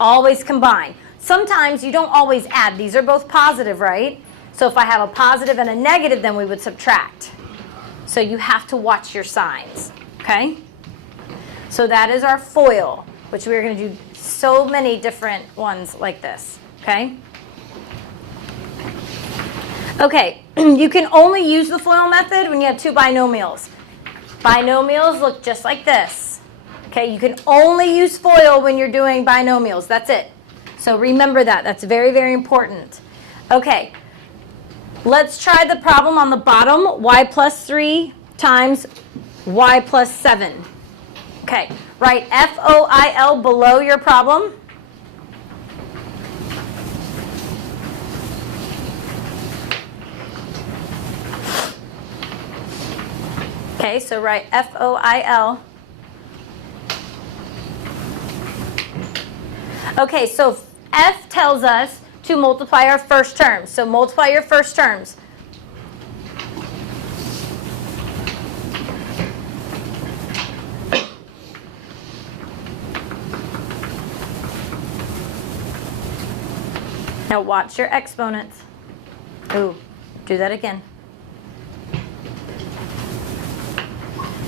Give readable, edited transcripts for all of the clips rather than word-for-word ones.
Always combine. Sometimes you don't always add. These are both positive, right? So if I have a positive and a negative, then we would subtract. So you have to watch your signs, okay? So that is our FOIL, which we're going to do so many different ones like this, okay? Okay, you can only use the FOIL method when you have two binomials. Binomials look just like this. Okay, you can only use FOIL when you're doing binomials. That's it. So remember that. That's very, very important. Okay, let's try the problem on the bottom. Y plus 3 times y plus 7. Okay, write FOIL below your problem. Okay, so write FOIL. Okay, so F tells us to multiply our first terms. So multiply your first terms. Now watch your exponents. Ooh, do that again.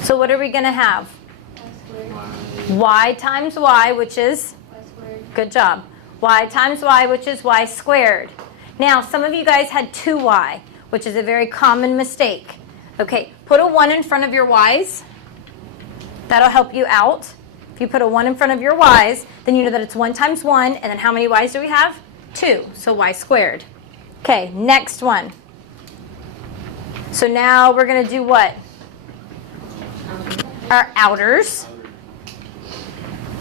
So what are we going to have? Y times y, which is? Y squared. Good job. Y times y, which is y squared. Now, some of you guys had 2y, which is a very common mistake. Okay, put a 1 in front of your y's. That'll help you out. If you put a 1 in front of your y's, then you know that it's 1 times 1, and then how many y's do we have? 2, so y squared. Okay, next one. So now we're going to do what? Our outers.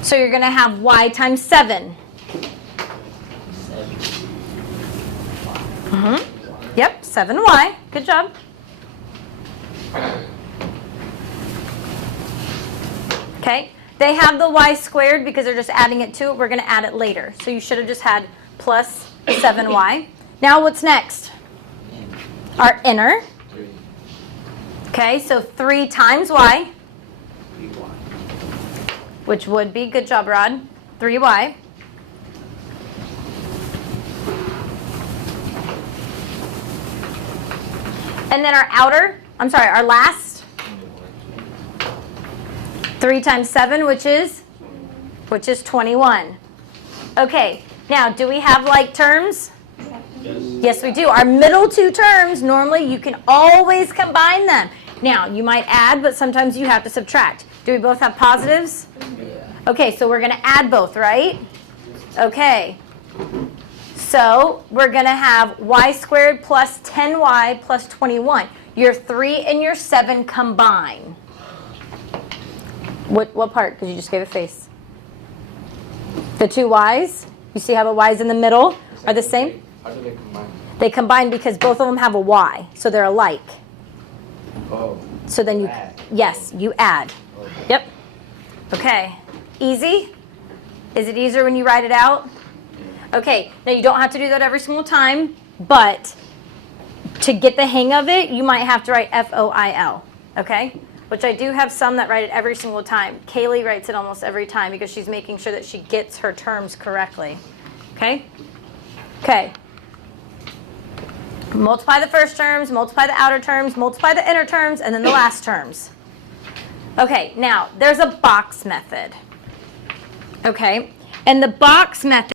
So you're going to have y times 7. Yep, 7y. Good job. Okay, they have the y squared because they're just adding it to it. We're going to add it later. So you should have just had plus 7y. Now what's next? Our inner. Okay, so 3 times y. Which would be, good job, Rod, 3y. And then our outer, our last, 3 times 7, which is 21. Okay, now do we have like terms? Yes, we do. Our middle two terms, normally you can always combine them. Now, you might add, but sometimes you have to subtract. Do we both have positives? Okay, so we're going to add both, right? Okay. So we're going to have y squared plus 10y plus 21. Your 3 and your 7 combine. What part? Because you just gave a face. The two y's? You see how the y's in the middle are the same? How do they combine? They combine because both of them have a y, so they're alike. Oh. So then you, Add. yes, you add. Okay. Yep. Okay. Easy? Is it easier when you write it out? Okay. Now you don't have to do that every single time, but to get the hang of it, you might have to write FOIL. Okay? Which I do have some that write it every single time. Kaylee writes it almost every time because she's making sure that she gets her terms correctly. Okay? Okay. Multiply the first terms, multiply the outer terms, multiply the inner terms, and then the last terms. Okay, now there's a box method. Okay, and the box method